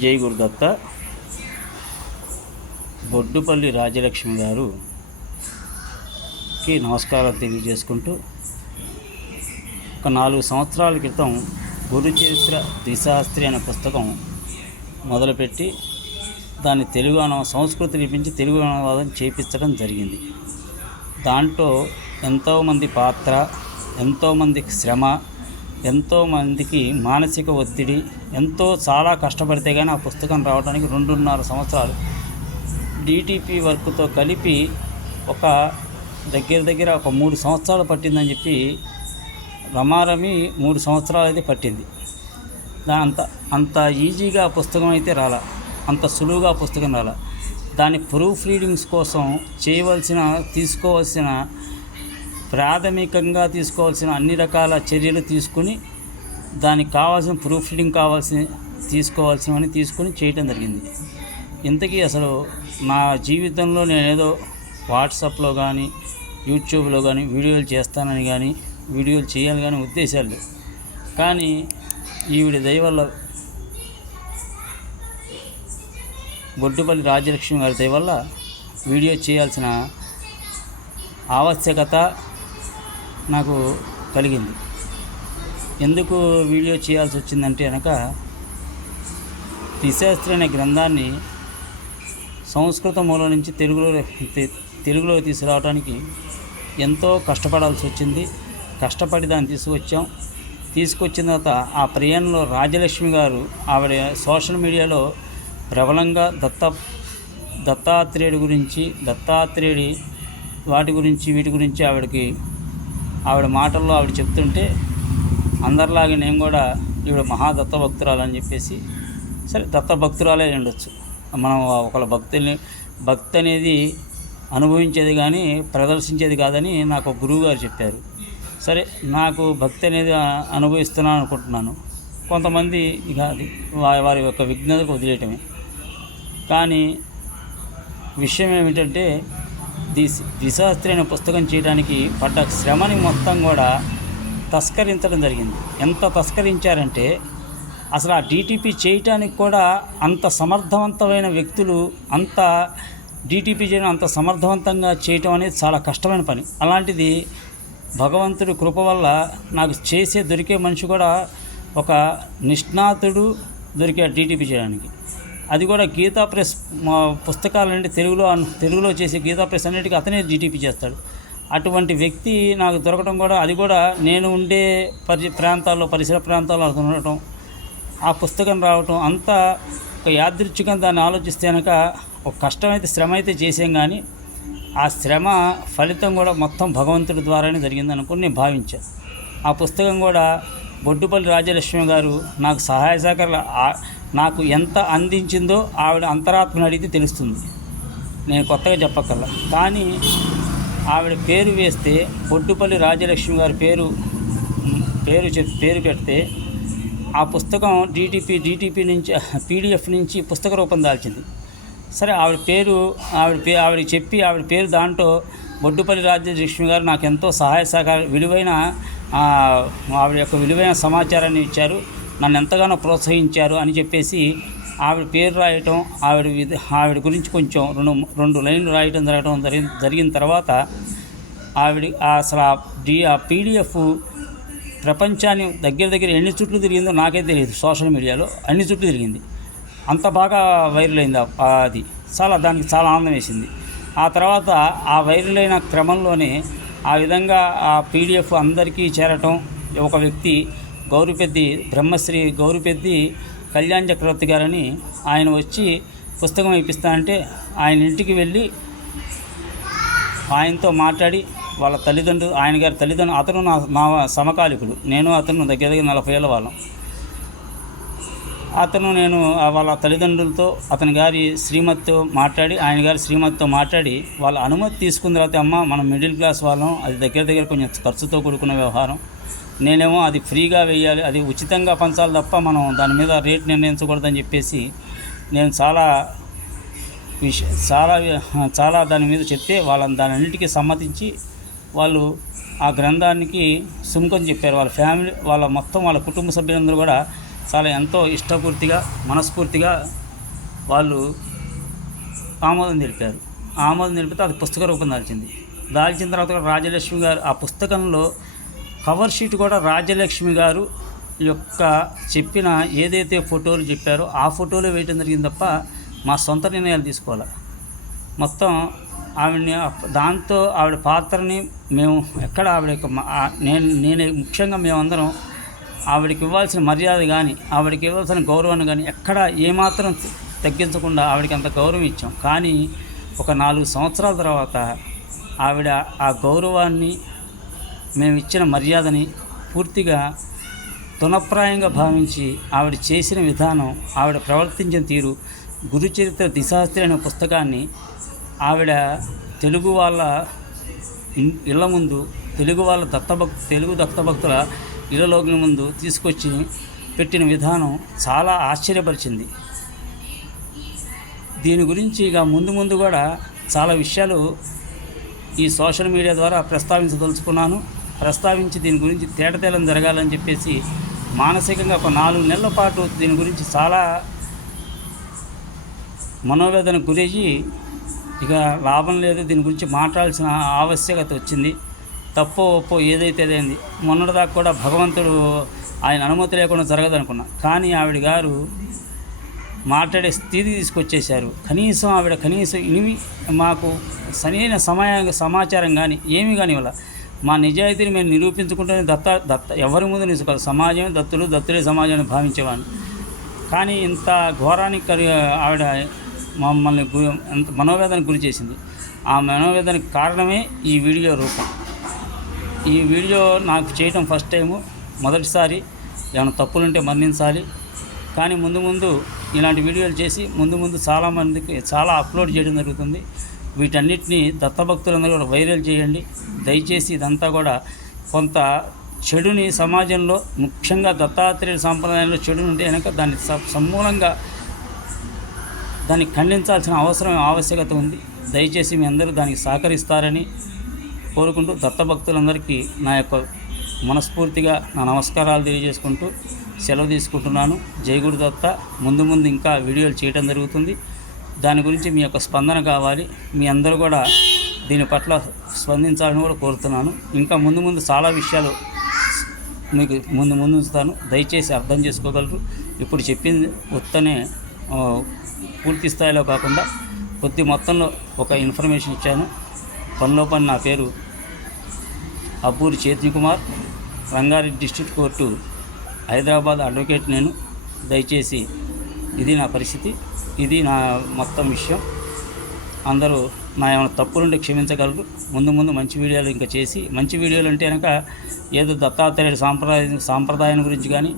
జై గురుదత్త. బొడ్డుపల్లి రాజలక్ష్మి గారుకి నమస్కారాలు తెలియజేసుకుంటూ, ఒక 4 సంవత్సరాల క్రితం గురు చరిత్ర ద్విశాస్త్రి అనే పుస్తకం మొదలుపెట్టి దాన్ని సంస్కృతి లిపించి తెలుగు అనువాదం చేయించడం జరిగింది. దాంట్లో ఎంతోమంది పాత్ర, ఎంతోమందికి శ్రమ, ఎంతోమందికి మానసిక ఒత్తిడి, చాలా కష్టపడితే కానీ ఆ పుస్తకం రావడానికి 2.5 సంవత్సరాలు డిటిపి వర్క్తో కలిపి దగ్గర ఒక 3 సంవత్సరాలు పట్టిందని చెప్పి, రమారమి 3 సంవత్సరాలు అయితే పట్టింది. అంత ఈజీగా పుస్తకం అయితే రాలా, అంత సులువుగా పుస్తకం రాలా. దాని ప్రూఫ్ రీడింగ్స్ కోసం ప్రాథమికంగా తీసుకోవాల్సిన అన్ని రకాల చర్యలు తీసుకుని, దానికి కావాల్సిన ప్రూఫ్ రీడింగ్ తీసుకోవాల్సినవన్నీ తీసుకుని చేయటం జరిగింది. ఇంతకీ అసలు నా జీవితంలో నేనేదో వాట్సాప్లో కానీ యూట్యూబ్లో కానీ వీడియోలు చేస్తానని కానీ వీడియోలు చేయాలి కానీ ఉద్దేశాలు లేవు. కానీ ఈవిడ దయ వల్ల, బొడ్డుపల్లి రాజలక్ష్మి గారి దయ వల్ల వీడియో చేయాల్సిన ఆవశ్యకత నాకు కలిగింది. ఎందుకు వీడియో చేయాల్సి వచ్చిందంటే కనుక, ద్విశాస్త్రి అనే గ్రంథాన్ని సంస్కృత మూలం నుంచి తెలుగులో తీసుకురావడానికి ఎంతో కష్టపడాల్సి వచ్చింది. కష్టపడి దాన్ని తీసుకొచ్చిన తర్వాత ఆ ప్రయాణంలో రాజలక్ష్మి గారు ఆవిడ సోషల్ మీడియాలో ప్రబలంగా దత్తాత్రేయుడి గురించి, వీటి గురించి ఆవిడ మాటల్లో ఆవిడ చెప్తుంటే, అందరిలాగే నేను కూడా ఈవిడ మహాదత్త భక్తురాలు అని చెప్పేసి, సరే దత్త భక్తురాలే ఉండొచ్చు, మనం ఒకళ్ళ భక్తి అనేది అనుభవించేది కానీ ప్రదర్శించేది కాదని నాకు ఒక గురువు గారు చెప్పారు. సరే, నాకు భక్తి అనేది అనుభవిస్తున్నాను అనుకుంటున్నాను. కొంతమంది ఇక అది వారి యొక్క విజ్ఞతకు వదిలేయటమే. కానీ విషయం ఏమిటంటే, ద్విశాస్త్రి అనే పుస్తకం చేయడానికి పడ్డ శ్రమని మొత్తం కూడా తస్కరించడం జరిగింది. ఎంత తస్కరించారంటే, అసలు ఆ డిటిపి చేయటానికి కూడా అంత సమర్థవంతమైన వ్యక్తులు, డిటిపి చేయడం అంత సమర్థవంతంగా చేయటం అనేది చాలా కష్టమైన పని. అలాంటిది భగవంతుడి కృప వల్ల నాకు దొరికే మనిషి కూడా ఒక నిష్ణాతుడు దొరికే డిటిపి చేయడానికి. అది కూడా గీతా ప్రెస్ పుస్తకాలన్నింటి తెలుగులో చేసే గీతా ప్రెస్ అన్నిటికీ అతనే డిటిపి చేస్తాడు. అటువంటి వ్యక్తి నాకు దొరకడం కూడా, అది కూడా నేను ఉండే పరిసర ప్రాంతాల్లో అతను ఉండటం, ఆ పుస్తకం రావటం అంతా ఒక యాదృచ్ఛికంగా దాన్ని ఆలోచిస్తే కనుక, ఒక కష్టమైతే శ్రమ అయితే చేసాం, కానీ ఆ శ్రమ ఫలితం కూడా మొత్తం భగవంతుడి ద్వారానే జరిగింది అనుకుని నేను భావించాను. ఆ పుస్తకం కూడా బొడ్డుపల్లి రాజలక్ష్మి గారు నాకు సహాయ సహకారాలు నాకు ఎంత అందించిందో ఆవిడ అంతరాత్మని అడిగితే తెలుస్తుంది, నేను కొత్తగా చెప్పక్కర్లా. కానీ ఆవిడ పేరు వేస్తే, బొడ్డుపల్లి రాజలక్ష్మి గారి పేరు పెడితే ఆ పుస్తకం డిటిపి నుంచి పీడిఎఫ్ నుంచి పుస్తక రూపం దాల్చింది. సరే, ఆవిడకి చెప్పి ఆవిడ పేరు దాంట్లో బొడ్డుపల్లి రాజలక్ష్మి గారు నాకు ఎంతో సహాయ సహకారం, ఆవిడ యొక్క విలువైన సమాచారాన్ని ఇచ్చారు, నన్ను ఎంతగానో ప్రోత్సహించారు అని చెప్పేసి ఆవిడ పేరు రాయటం, ఆవిడ గురించి కొంచెం 2 లైన్లు రాయటం జరిగిన తర్వాత, అసలు ఆ పీడిఎఫ్ ప్రపంచాన్ని దగ్గర ఎన్ని చుట్లు తిరిగిందో నాకే తెలియదు. సోషల్ మీడియాలో అన్ని చుట్లు తిరిగింది, అంత బాగా వైరల్ అయింది. దానికి చాలా ఆనందం వేసింది. ఆ తర్వాత ఆ వైరల్ అయిన క్రమంలోనే ఆ విధంగా ఆ పీడిఎఫ్ అందరికీ చేరటం, ఒక వ్యక్తి బ్రహ్మశ్రీ గౌరిపెద్ది కళ్యాణ్ చక్రవర్తి గారని ఆయన వచ్చి పుస్తకం ఇప్పిస్తానంటే, ఆయన ఇంటికి వెళ్ళి ఆయనతో మాట్లాడి, వాళ్ళ తల్లిదండ్రులు, ఆయన గారి తల్లిదండ్రులు, అతను నా సమకాలికులు, నేను అతను దగ్గర 40 ఏళ్ళ వాళ్ళం. నేను వాళ్ళ తల్లిదండ్రులతో, అతని గారి శ్రీమతితో మాట్లాడి, ఆయన గారి శ్రీమతితో మాట్లాడి, వాళ్ళ అనుమతి తీసుకున్న తర్వాత, అమ్మ మనం మిడిల్ క్లాస్ వాళ్ళం, అది దగ్గర కొంచెం ఖర్చుతో కూడుకున్న వ్యవహారం, నేనేమో అది ఫ్రీగా వేయాలి, అది ఉచితంగా పంచాలి తప్ప మనం దాని మీద రేట్ నిర్ణయించకూడదని చెప్పేసి నేను చాలా దాని మీద చెప్తే, దాని అన్నిటికీ సమ్మతించి వాళ్ళు ఆ గ్రంథానికి సుముఖం చెప్పారు. వాళ్ళ ఫ్యామిలీ, వాళ్ళ కుటుంబ సభ్యులందరూ కూడా చాలా ఎంతో ఇష్టపూర్తిగా మనస్ఫూర్తిగా వాళ్ళు ఆమోదం తెలిపారు. ఆమోదం తెలిపితే అది పుస్తక రూపం దాల్చిన తర్వాత కూడా రాజలక్ష్మి గారు ఆ పుస్తకంలో కవర్ షీట్ కూడా రాజలక్ష్మి గారు యొక్క చెప్పిన ఏదైతే ఫోటోలు చెప్పారో ఆ ఫోటోలు వేయటం జరిగింది తప్ప మా సొంత నిర్ణయాలు తీసుకోవాలి. మొత్తం ఆవిడని దాంతో ఆవిడ పాత్రని మేము ఎక్కడ ఆవిడ యొక్క నేను ముఖ్యంగా మేమందరం ఆవిడకి ఇవ్వాల్సిన మర్యాద కానీ ఆవిడకి ఇవ్వాల్సిన గౌరవాన్ని కానీ ఎక్కడ ఏమాత్రం తగ్గించకుండా ఆవిడకి అంత గౌరవం ఇచ్చాం. కానీ ఒక 4 సంవత్సరాల తర్వాత ఆవిడ ఆ గౌరవాన్ని మేము ఇచ్చిన మర్యాదని పూర్తిగా తునప్రాయంగా భావించి ఆవిడ చేసిన విధానం, ఆవిడ ప్రవర్తించిన తీరు, గురుచరిత్ర దిశాస్త్రి అనే పుస్తకాన్ని ఆవిడ తెలుగు వాళ్ళ ఇళ్ళ ముందు, తెలుగు దత్తభక్తుల ఇళ్ళలోకి ముందు తీసుకొచ్చి పెట్టిన విధానం చాలా ఆశ్చర్యపరిచింది. దీని గురించి ఇక ముందు కూడా చాలా విషయాలు ఈ సోషల్ మీడియా ద్వారా ప్రస్తావించి దీని గురించి తేటతెల్లం జరగాలని చెప్పేసి మానసికంగా ఒక 4 నెలల పాటు దీని గురించి చాలా మనోవేదనకు గురయ్యి ఇక లాభం లేదు, దీని గురించి మాట్లాడాల్సిన ఆవశ్యకత వచ్చింది. తప్పో ఒప్పో ఏదైతే అదేంది, మొన్నటిదాకా కూడా భగవంతుడు ఆయన అనుమతి లేకుండా జరగదనుకున్నా. కానీ ఆవిడ గారు మాట్లాడే స్థితి తీసుకొచ్చేశారు. కనీసం ఇనివి మాకు సరైన సమాచారం కానీ ఏమీ కానీ ఇవ్వాలి. మా నిజాయితీని మేము నిరూపించుకుంటూనే దత్త ఎవరి ముందు నిలుచుకోవాలి. సమాజం దత్తులే సమాజాన్ని భావించేవాడిని. కానీ ఇంత ఘోరానికి ఆవిడ మమ్మల్ని ఎంత మనోవేదనకు గురి చేసింది. ఆ మనోవేదనకు కారణమే ఈ వీడియో రూపం. ఈ వీడియో నాకు చేయటం ఫస్ట్ టైము, మొదటిసారి. ఏమైనా తప్పులుంటే మన్నించాలి. కానీ ముందు ఇలాంటి వీడియోలు చేసి ముందు చాలామందికి చాలా అప్లోడ్ చేయడం జరుగుతుంది. వీటన్నిటిని దత్తభక్తులందరూ కూడా వైరల్ చేయండి దయచేసి. ఇదంతా కూడా కొంత చెడుని సమాజంలో, ముఖ్యంగా దత్తాత్రేయ సాంప్రదాయంలో చెడు ఉంటే కనుక దాన్ని సమూలంగా దాన్ని ఖండించాల్సిన ఆవశ్యకత ఉంది. దయచేసి మీ అందరూ దానికి సహకరిస్తారని కోరుకుంటూ దత్తభక్తులందరికీ నా యొక్క మనస్ఫూర్తిగా నా నమస్కారాలు తెలియజేసుకుంటూ సెలవు తీసుకుంటున్నాను. జై గురుదత్త. ముందు ఇంకా వీడియోలు చేయడం జరుగుతుంది. దాని గురించి మీ యొక్క స్పందన కావాలి. మీ అందరూ కూడా దీని పట్ల స్పందించాలని కూడా కోరుతున్నాను. ఇంకా ముందు చాలా విషయాలు మీకు ముందు ఉంచుతాను. దయచేసి అర్థం చేసుకోగలరు. ఇప్పుడు చెప్పింది ఉత్తనే పూర్తి స్థాయిలో కాకుండా కొద్ది మొత్తంలో ఒక ఇన్ఫర్మేషన్ ఇచ్చాను. పనిలో నా పేరు Abburi Chaitanya Kumar, Rangareddy district court Hyderabad advocate నేను. దయచేసి ఇది నా పరిస్థితి, ఇది నా మొత్తం విషయం. అందరూ నా ఏమైనా తప్పులుంటే క్షమించగలరు. ముందు మంచి వీడియోలు ఇంకా చేసి, మంచి వీడియోలు అంటే కనుక ఏదో దత్తాత్రేయుడు సాంప్రదాయం గురించి కానీ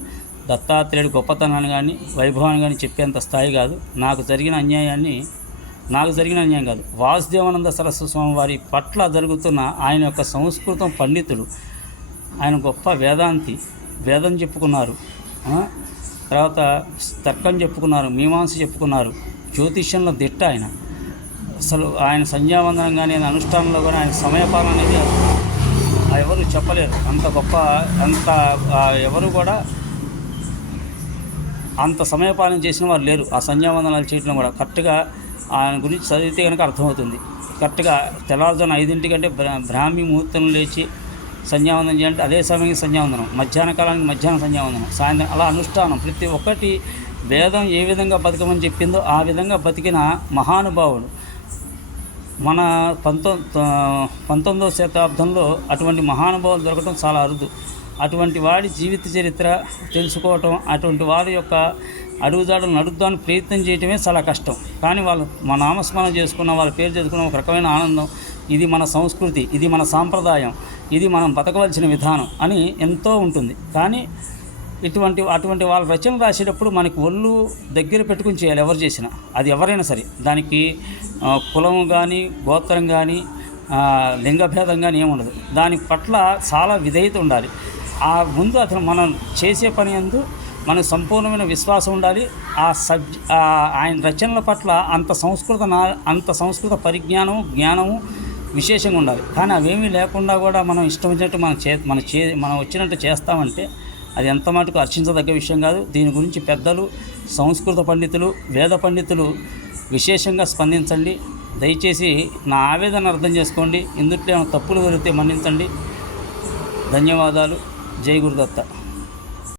దత్తాత్రేయుడు గొప్పతనాన్ని కానీ వైభవాన్ని కానీ చెప్పేంత స్థాయి కాదు. నాకు జరిగిన అన్యాయం కాదు, వాసుదేవానంద సరస్వతి స్వామి వారి పట్ల జరుగుతున్న ఆయన యొక్క సంస్కృతం పండితుడు, ఆయన గొప్ప వేదాంతి, వేదం చెప్పుకున్నారు, తర్వాత తర్కం చెప్పుకున్నారు, మీమాంస చెప్పుకున్నారు, జ్యోతిష్యంలో దిట్ట ఆయన. అసలు ఆయన సంధ్యావందనం కానీ ఆయన అనుష్ఠానంలో కానీ ఆయన సమయపాలన అనేది ఎవరు చెప్పలేరు. అంత గొప్ప, ఎవరు కూడా అంత సమయపాలన చేసిన వారు లేరు. ఆ సంధ్యావందనాలు చేయడం కూడా కరెక్ట్గా ఆయన గురించి చదివితే కనుక అర్థమవుతుంది. కరెక్ట్గా తెల్లవారుజామున 5 బ్రాహ్మీ ముహూర్తం లేచి సంధ్యావందనం చేయాలంటే అదే సమయానికి సంధ్యావందనం, మధ్యాహ్న కాలానికి మధ్యాహ్న సంధ్యావందనం, సాయంత్రం అలా అనుష్ఠానం. ప్రతి ఒక్కటి వేదం ఏ విధంగా బతకమని చెప్పిందో ఆ విధంగా బతికిన మహానుభావుడు. మన 19వ శతాబ్దంలో అటువంటి మహానుభావులు దొరకడం చాలా అరుదు. అటువంటి వాడి జీవిత చరిత్ర తెలుసుకోవటం, అటువంటి వారి యొక్క అడుగుజాడలు నడుద్దామని ప్రయత్నం చేయటమే చాలా కష్టం. కానీ వాళ్ళు మన నామస్మరణ చేసుకున్న, వాళ్ళ పేరు చదువుకున్న ఒక రకమైన ఆనందం. ఇది మన సంస్కృతి, ఇది మన సాంప్రదాయం, ఇది మనం బతకవలసిన విధానం అని ఎంతో ఉంటుంది. కానీ అటువంటి వాళ్ళ రచన రాసేటప్పుడు మనకి ఒళ్ళు దగ్గర పెట్టుకుని చేయాలి. ఎవరు చేసినా, అది ఎవరైనా సరే. దానికి కులం కానీ, గోత్రం కానీ, లింగభేదం కానీ ఏముండదు. దాని పట్ల చాలా విధేయత ఉండాలి. ఆ ముందు అతను మనం చేసే పని యందు మనకు సంపూర్ణమైన విశ్వాసం ఉండాలి. ఆయన రచనల పట్ల అంత సంస్కృత పరిజ్ఞానము, జ్ఞానము విశేషంగా ఉండాలి. కానీ అవేమీ లేకుండా కూడా మనం ఇష్టం వచ్చినట్టు మనం వచ్చినట్టు చేస్తామంటే అది ఎంత మటుకు హర్షించదగ్గ విషయం కాదు. దీని గురించి పెద్దలు, సంస్కృత పండితులు, వేద పండితులు విశేషంగా స్పందించండి. దయచేసి నా ఆవేదన అర్థం చేసుకోండి. ఇందుట్లో ఏమైనా తప్పులు జరిగితే మన్నించండి. ధన్యవాదాలు. జై గురుదత్త.